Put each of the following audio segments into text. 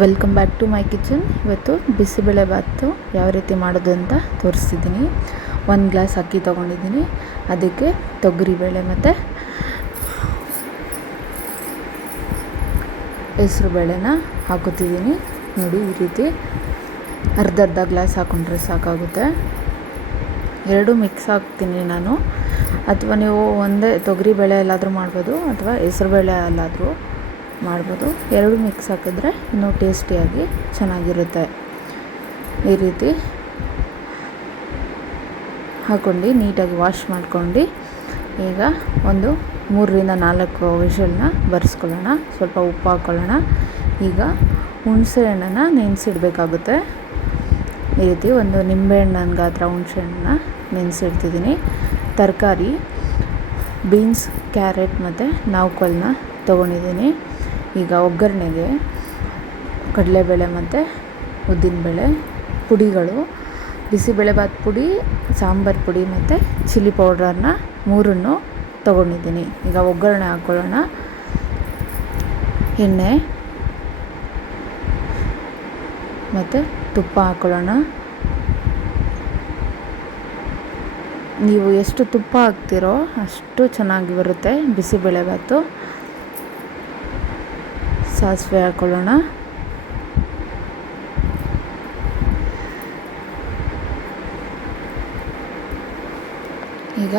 Welcome back to my kitchen. ಇವತ್ತು ಬಿಸಿಬೇಳೆ ಬಾತು ಯಾವ ರೀತಿ ಮಾಡೋದು ಅಂತ ತೋರಿಸ್ತಿದ್ದೀನಿ. 1 ಗ್ಲಾಸ್ ಅಕ್ಕಿ ತೊಗೊಂಡಿದ್ದೀನಿ. ಅದಕ್ಕೆ ತೊಗರಿಬೇಳೆ ಮತ್ತು ಹೆಸರು ಬೇಳೆನ ಹಾಕೋತಿದ್ದೀನಿ. ನೋಡಿ, ಈ ರೀತಿ ಅರ್ಧ ಗ್ಲಾಸ್ ಹಾಕ್ಕೊಂಡ್ರೆ ಸಾಕಾಗುತ್ತೆ. 2 ಮಿಕ್ಸ್ ಹಾಕ್ತೀನಿ ನಾನು, ಅಥವಾ ನೀವು ಒಂದೇ ತೊಗರಿಬೇಳೆ ಎಲ್ಲಾದರೂ ಮಾಡ್ಬೋದು, ಅಥವಾ ಹೆಸರು ಬೇಳೆ ಎಲ್ಲಾದರೂ ಮಾಡ್ಬೋದು. 2 ಮಿಕ್ಸ್ ಹಾಕಿದ್ರೆ ಇನ್ನೂ ಟೇಸ್ಟಿಯಾಗಿ ಚೆನ್ನಾಗಿರುತ್ತೆ. ಈ ರೀತಿ ಹಾಕ್ಕೊಂಡು ನೀಟಾಗಿ ವಾಶ್ ಮಾಡ್ಕೊಂಡು ಈಗ ಒಂದು 3-4 ವಿಷಲ್ನ ಬರೆಸ್ಕೊಳ್ಳೋಣ. ಸ್ವಲ್ಪ ಉಪ್ಪು ಹಾಕ್ಕೊಳ್ಳೋಣ. ಈಗ ಹುಣಸೆ ಹಣ್ಣನ್ನು ನೆನೆಸಿಡ್ಬೇಕಾಗುತ್ತೆ. ಈ ರೀತಿ ಒಂದು ನಿಂಬೆಹಣ್ಣನ ಗಾತ್ರ ಹುಣಸೆ ಹಣ್ಣನ್ನ ನೆನೆಸಿಡ್ತಿದ್ದೀನಿ. ತರಕಾರಿ ಬೀನ್ಸ್, ಕ್ಯಾರೆಟ್ ಮತ್ತು ನೌಕಲ್ನ ತೊಗೊಂಡಿದ್ದೀನಿ. ಈಗ ಒಗ್ಗರಣೆಗೆ ಕಡಲೆಬೇಳೆ ಮತ್ತು ಉದ್ದಿನಬೇಳೆ ಪುಡಿಗಳು, ಬಿಸಿಬೇಳೆಭಾತ್ ಪುಡಿ, ಸಾಂಬಾರು ಪುಡಿ ಮತ್ತು ಚಿಲ್ಲಿ ಪೌಡರ್ನ 3 ತೊಗೊಂಡಿದ್ದೀನಿ. ಈಗ ಒಗ್ಗರಣೆ ಹಾಕ್ಕೊಳ್ಳೋಣ. ಎಣ್ಣೆ ಮತ್ತು ತುಪ್ಪ ಹಾಕ್ಕೊಳ್ಳೋಣ. ನೀವು ಎಷ್ಟು ತುಪ್ಪ ಹಾಕ್ತಿರೋ ಅಷ್ಟು ಚೆನ್ನಾಗಿ ಬರುತ್ತೆ ಬಿಸಿಬೇಳೆಭಾತು. ಸಾಸಿವೆ ಹಾಕ್ಕೊಳ್ಳೋಣ. ಈಗ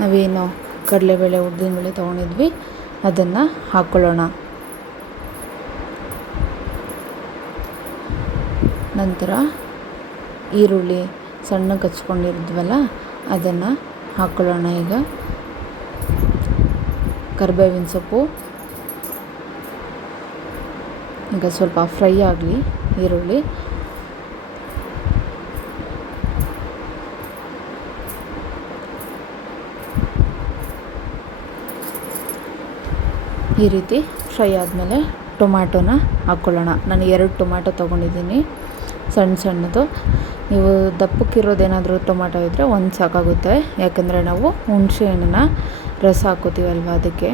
ನಾವೇನು ಕಡಲೆಬೇಳೆ ಉದ್ದಿನಬೇಳೆ ತೊಗೊಂಡಿದ್ವಿ ಅದನ್ನು ಹಾಕ್ಕೊಳ್ಳೋಣ. ನಂತರ ಈರುಳ್ಳಿ ಸಣ್ಣಗೆ ಹಚ್ಕೊಂಡಿದ್ವಲ್ಲ ಅದನ್ನು ಹಾಕ್ಕೊಳ್ಳೋಣ. ಈಗ ಕರಿಬೇವಿನ ಸೊಪ್ಪು. ಈಗ ಸ್ವಲ್ಪ ಫ್ರೈ ಆಗಲಿ ಈರುಳ್ಳಿ. ಈ ರೀತಿ ಫ್ರೈ ಆದಮೇಲೆ ಟೊಮ್ಯಾಟೋನ ಹಾಕ್ಕೊಳ್ಳೋಣ. ನಾನು 2 ಟೊಮ್ಯಾಟೊ ತೊಗೊಂಡಿದ್ದೀನಿ, ಸಣ್ಣದು. ನೀವು ದಪ್ಪಕ್ಕಿರೋದೇನಾದರೂ ಟೊಮ್ಯಾಟೊ ಇದ್ದರೆ 1 ಸಾಕಾಗುತ್ತೆ, ಯಾಕಂದರೆ ನಾವು ಹುಣಸೆ ಹಣ್ಣನ್ನ ರಸ ಹಾಕ್ಕೋತೀವಲ್ವ ಅದಕ್ಕೆ.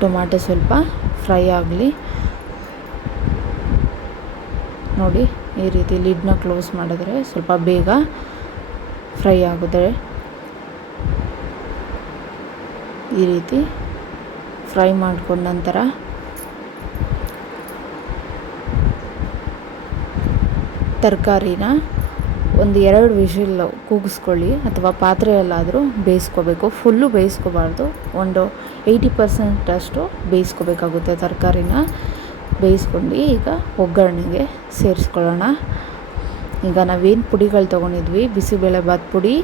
ಟೊಮ್ಯಾಟೊ ಸ್ವಲ್ಪ ಫ್ರೈ ಆಗಲಿ. ನೋಡಿ, ಈ ರೀತಿ ಲಿಡ್ನ ಕ್ಲೋಸ್ ಮಾಡಿದ್ರೆ ಸ್ವಲ್ಪ ಬೇಗ ಫ್ರೈ ಆಗುತ್ತೆ. ಈ ರೀತಿ ಫ್ರೈ ಮಾಡ್ಕೊಂಡ ನಂತರ ತರಕಾರಿನ ಒಂದು 2 ವಿಷಲ್ ಕೂಗಿಸ್ಕೊಳ್ಳಿ, ಅಥವಾ ಪಾತ್ರೆಯಲ್ಲಾದರೂ ಬೇಯಿಸ್ಕೋಬೇಕು. ಫುಲ್ಲು ಬೇಯಿಸ್ಕೋಬಾರ್ದು, ಒಂದು 80% ಅಷ್ಟು ಬೇಯಿಸ್ಕೋಬೇಕಾಗುತ್ತೆ. ತರಕಾರಿನ ಬೇಯಿಸ್ಕೊಂಡು ಈಗ ಒಗ್ಗರಣೆಗೆ ಸೇರಿಸ್ಕೊಳ್ಳೋಣ. ಈಗ ನಾವೇನು ಪುಡಿಗಳು ತೊಗೊಂಡಿದ್ವಿ, ಬಿಸಿಬೇಳೆಭಾತ್ ಪುಡಿ,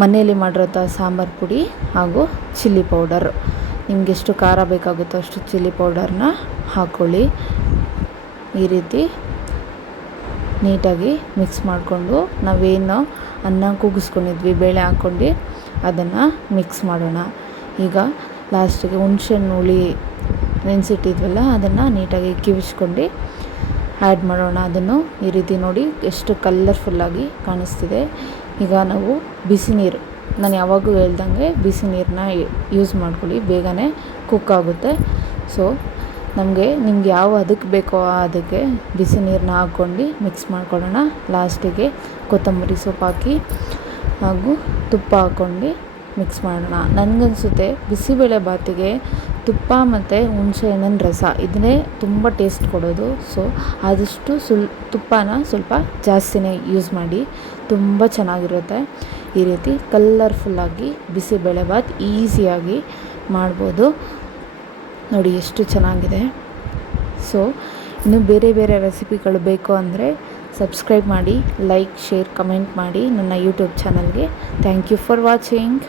ಮನೆಯಲ್ಲಿ ಮಾಡಿರೋಂಥ ಸಾಂಬಾರು ಪುಡಿ ಹಾಗೂ ಚಿಲ್ಲಿ ಪೌಡರ್. ನಿಮ್ಗೆ ಎಷ್ಟು ಖಾರ ಬೇಕಾಗುತ್ತೋ ಅಷ್ಟು ಚಿಲ್ಲಿ ಪೌಡರ್ನ ಹಾಕ್ಕೊಳ್ಳಿ. ಈ ರೀತಿ ನೀಟಾಗಿ ಮಿಕ್ಸ್ ಮಾಡಿಕೊಂಡು ನಾವೇನು ಅನ್ನ ಕೂಗಿಸ್ಕೊಂಡಿದ್ವಿ ಬೇಳೆ ಹಾಕ್ಕೊಂಡು ಅದನ್ನು ಮಿಕ್ಸ್ ಮಾಡೋಣ. ಈಗ ಲಾಸ್ಟಿಗೆ ಹುಣಸೆಹಣ್ಣು ಹುಳಿ ನೆನೆಸಿಟ್ಟಿದ್ವಲ್ಲ ಅದನ್ನು ನೀಟಾಗಿ ಕಿವಿಚ್ಕೊಂಡು ಆ್ಯಡ್ ಮಾಡೋಣ. ಅದನ್ನು ಈ ರೀತಿ ನೋಡಿ ಎಷ್ಟು ಕಲರ್ಫುಲ್ಲಾಗಿ ಕಾಣಿಸ್ತಿದೆ. ಈಗ ನಾವು ಬಿಸಿ ನೀರು, ನಾನು ಯಾವಾಗೂ ಹೇಳ್ದಂಗೆ ಬಿಸಿ ನೀರನ್ನ ಯೂಸ್ ಮಾಡ್ಕೊಳ್ಳಿ, ಬೇಗನೆ ಕುಕ್ ಆಗುತ್ತೆ. ಸೊ ನಿಮ್ಗೆ ಯಾವ ಅದಕ್ಕೆ ಬೇಕೋ ಅದಕ್ಕೆ ಬಿಸಿ ನೀರನ್ನ ಹಾಕ್ಕೊಂಡು ಮಿಕ್ಸ್ ಮಾಡ್ಕೊಳ್ಳೋಣ. ಲಾಸ್ಟಿಗೆ ಕೊತ್ತಂಬರಿ ಸೊಪ್ಪು ಹಾಕಿ ಹಾಗೂ ತುಪ್ಪ ಹಾಕ್ಕೊಂಡು ಮಿಕ್ಸ್ ಮಾಡೋಣ. ನನಗನ್ಸುತ್ತೆ ಬಿಸಿಬೇಳೆಭಾತಿಗೆ ತುಪ್ಪ ಮತ್ತು ಹುಣಸೆ ಹಣ್ಣಿನ ರಸ ಇದನ್ನೇ ತುಂಬ ಟೇಸ್ಟ್ ಕೊಡೋದು. ಸೊ ಆದಷ್ಟು ತುಪ್ಪನ ಸ್ವಲ್ಪ ಜಾಸ್ತಿನೇ ಯೂಸ್ ಮಾಡಿ, ತುಂಬ ಚೆನ್ನಾಗಿರುತ್ತೆ. ಈ ರೀತಿ ಕಲರ್ಫುಲ್ಲಾಗಿ ಬಿಸಿಬೇಳೆಭಾತ್ ಈಸಿಯಾಗಿ ಮಾಡ್ಬೋದು. ನೋಡಿ ಎಷ್ಟು ಚೆನ್ನಾಗಿದೆ. ಸೊ ಇನ್ನೂ ಬೇರೆ ರೆಸಿಪಿಗಳು ಬೇಕು ಅಂದರೆ ಸಬ್ಸ್ಕ್ರೈಬ್ ಮಾಡಿ, ಲೈಕ್, ಶೇರ್, ಕಮೆಂಟ್ ಮಾಡಿ ನನ್ನ ಯೂಟ್ಯೂಬ್ ಚಾನಲ್ಗೆ. Thank you for watching.